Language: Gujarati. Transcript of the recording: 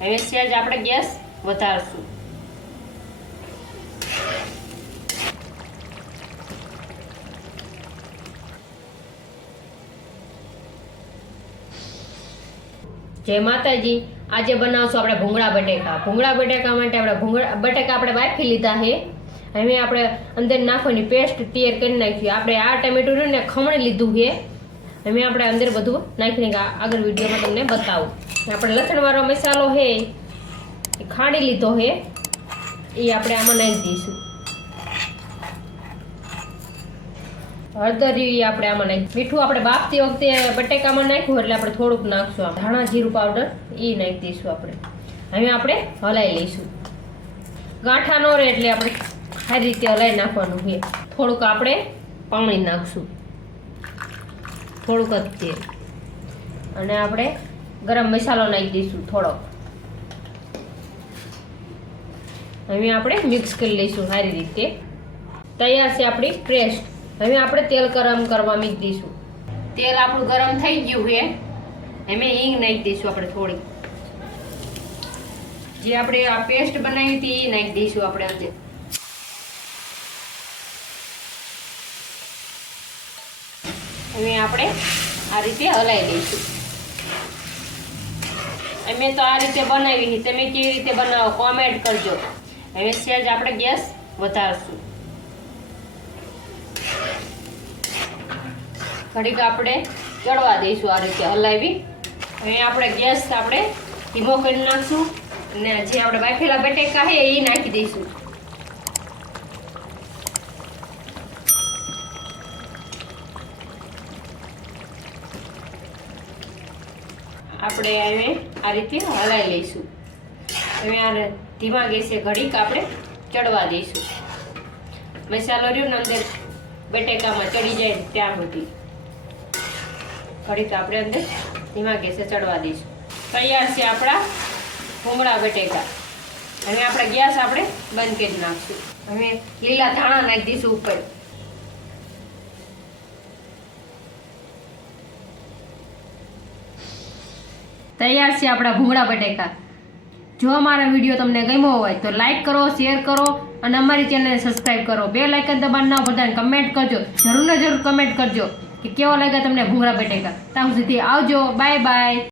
હવે સહેજ આપણે ગેસ વધારશું। जय माताजी। आज बनावशुं આપણે ભૂંગળા બટેકા। ભૂંગળા બટેકા માટે આપણે ભૂંગળા બટેકા આપણે બાફી લીધા છે। હવે આપણે અંદર નાખવાની પેસ્ટ તૈયાર કરી નાખી। આપણે આ ટમેટું ને ખમણી લીધું છે। હવે આપણે અંદર બધું નાખીને આગળ વિડીયોમાં તમને બતાવું। આપણે લસણવાળો મસાલો છે એ ખાંડી લીધો છે, એ આપણે આમાં નાખી દઈશું। હળદર આપણે આમાં નાખી, મીઠું આપણે બાફતી વખતે બટેકામાં નાખ્યું એટલે આપણે થોડુંક નાખશું। ધાણા જીરું પાવડર એ નાખી દઈશું આપણે। હવે આપણે હલાવી લઈશું। ગાંઠા ન રહે એટલે આપણે સારી રીતે હલાવી નાખવાનું છે। થોડુંક આપણે પાણી નાખશું, થોડુંક જ તેલ, અને આપણે ગરમ મસાલો નાખી દઈશું થોડોક। હવે આપણે મિક્સ કરી લઈશું સારી રીતે। તૈયાર છે આપણી પેસ્ટ। હવે આપણે તેલ ગરમ કરવા મૂકી દઈશું। તેલ આપણું ગરમ થઈ ગયું છે। એમાં હિંગ નાખી દઈશું આપણે થોડી, જે આપણે આ પેસ્ટ બનાવી હતી એ નાખી દઈશું આપણે અંદર। હવે આપણે આ રીતે હલાવી દઈશું। અમે તો આ રીતે બનાવી છે, તમે કેવી રીતે બનાવો કોમેન્ટ કરજો। હવે સહેજ આપણે ગેસ વધારશું। ઘડીક આપણે ચડવા દઈશું આ રીતે હલાવી। હવે આપણે ગેસ આપણે ધીમો કરી નાખશું અને જે આપણે બાફેલા બટેકા છે એ નાખી દઈશું। આપણે હવે આ રીતે હલાવી લઈશું। હવે આ ધીમા ગેસે ઘડીક આપણે ચડવા દઈશું। મસાલો રહ્યો ને અંદર બટેકામાં ચડી જાય ત્યાં સુધી ઘડીક આપણે અંદર ધીમા ગેસે ચડવા દઈશું। તૈયાર છે આપણા ભૂંગળા બટેકા। હવે આપણે ગેસ આપણે બંધ કરી નાખશું। હવે લીલા ધાણા નાખી દઈશું ઉપર। તૈયાર છે આપણા ભૂંગળા બટેકા। જો અમારા વિડીયો તમને ગમ્યો હોય તો લાઈક કરો, શેર કરો અને અમારી ચેનલને સબસ્ક્રાઈબ કરો। બેલ આઇકન દબાવવાનું ના ભૂલતા, કમેન્ટ કરજો, જરૂર ને જરૂર કમેન્ટ કરજો કે કેવો લાગ્યા તમને ભૂંગળા બટેકા। ત્યાં સુધી આવજો, બાય બાય।